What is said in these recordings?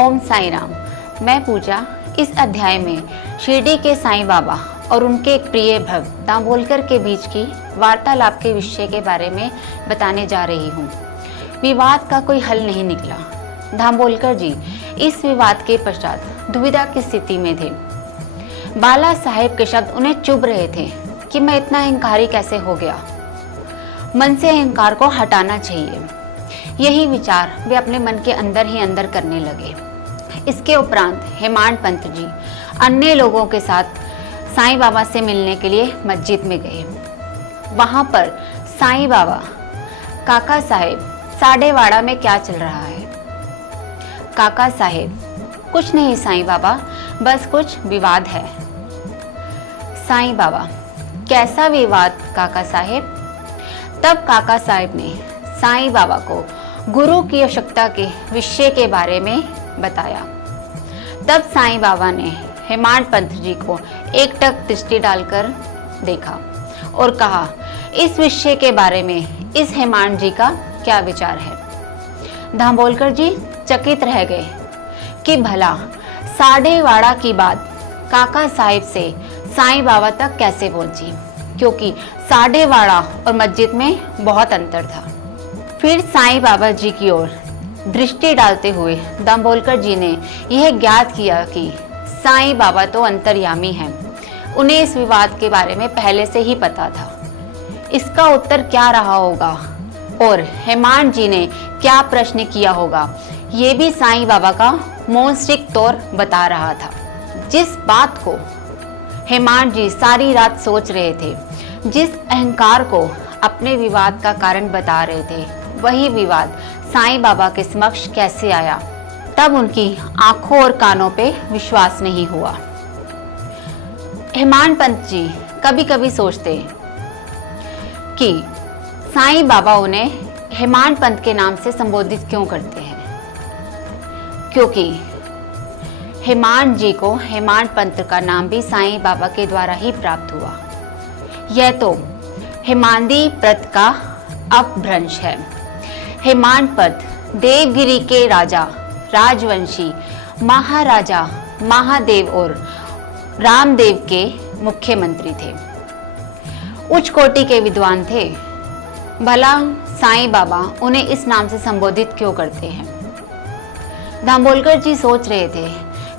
ओम साई राम। मैं पूजा इस अध्याय में शिरडी के साईं बाबा और उनके एक प्रिय भक्त दाभोलकर के बीच की वार्तालाप के विषय के बारे में बताने जा रही हूँ। विवाद का कोई हल नहीं निकला। दाभोलकर जी इस विवाद के पश्चात दुविधा की स्थिति में थे। बाला साहेब के शब्द उन्हें चुभ रहे थे कि मैं इतना अहंकारी कैसे हो गया। मन से अहंकार को हटाना चाहिए, यही विचार वे अपने मन के अंदर ही अंदर करने लगे। इसके उपरांत हेमाड पंत जी अन्य लोगों के साथ साईं बाबा से मिलने के लिए मस्जिद में गए। वहां पर साईं बाबा, काका साहेब, साडेवाड़ा में क्या चल रहा है? काका साहेब, कुछ नहीं साईं बाबा, बस कुछ विवाद है। साईं बाबा, कैसा विवाद काका साहेब? तब काका साहेब ने साईं बाबा को गुरु की आवश्यकता के विषय के बारे में बताया। तब साईं बाबा ने हेमाड पंत जी को एकटक दृष्टि डालकर देखा और कहा, इस विषय के बारे में इस हेमाड जी का क्या विचार है? दाभोलकर जी चकित रह गए कि भला साडेवाड़ा की बात काका साहिब से साईं बाबा तक कैसे पहुंची, क्योंकि साडेवाड़ा और मस्जिद में बहुत अंतर था। फिर साईं बाबा जी की ओर दृष्टि डालते हुए दाभोलकर जी ने यह ज्ञात किया कि साईं बाबा तो अंतर्यामी हैं, उन्हें इस विवाद के बारे में पहले से ही पता था। इसका उत्तर क्या रहा होगा और हेमाड जी ने क्या प्रश्न किया होगा, ये भी साईं बाबा का मौसिक तौर बता रहा था। जिस बात को हेमाड जी सारी रात सोच रहे थे, जिस अहंकार को अपने विवाद का कारण बता रहे थे, वही विवाद साईं बाबा के समक्ष कैसे आया? तब उनकी आंखों और कानों पे विश्वास नहीं हुआ। हेमाड पंत जी कभी कभी सोचते कि साईं बाबा उन्हें हेमाड पंत के नाम से संबोधित क्यों करते हैं, क्योंकि हेमाड जी को हेमाड पंत का नाम भी साईं बाबा के द्वारा ही प्राप्त हुआ। यह तो हेमादी प्रत का अपभ्रंश है। हेमाड पंत देवगिरी के राजा, राजवंशी, महाराजा महादेव और रामदेव के मुख्यमंत्री थे। उच्च कोटि के विद्वान थे। भला साईं बाबा उन्हें इस नाम से संबोधित क्यों करते हैं? दाभोलकर जी सोच रहे थे,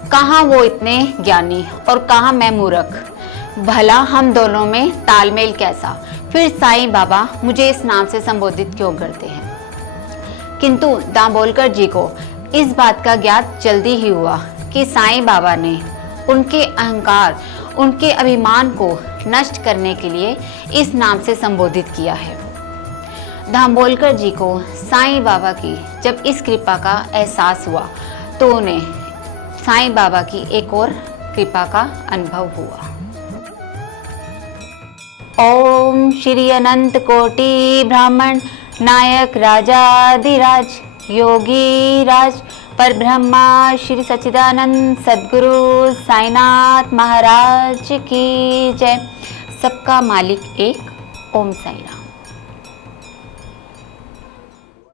कहाँ वो इतने ज्ञानी और कहाँ मैं मूर्ख। भला हम दोनों में तालमेल कैसा? फिर साईं बाबा मुझे इस नाम से संबोधित क्यों करते हैं? किंतु दाभोलकर जी को इस बात का ज्ञात जल्दी ही हुआ कि साईं बाबा ने उनके अहंकार, उनके अभिमान को नष्ट करने के लिए इस नाम से संबोधित किया है। दाभोलकर जी को साईं बाबा की जब इस कृपा का एहसास हुआ तो उन्हें साईं बाबा की एक और कृपा का अनुभव हुआ। ओम श्री अनंत कोटि ब्राह्मण नायक राजाधिराज योगी राज परब्रह्मा श्री सच्चिदानंद सद्गुरु साईनाथ महाराज की जय। सबका मालिक एक। ओम साई राम।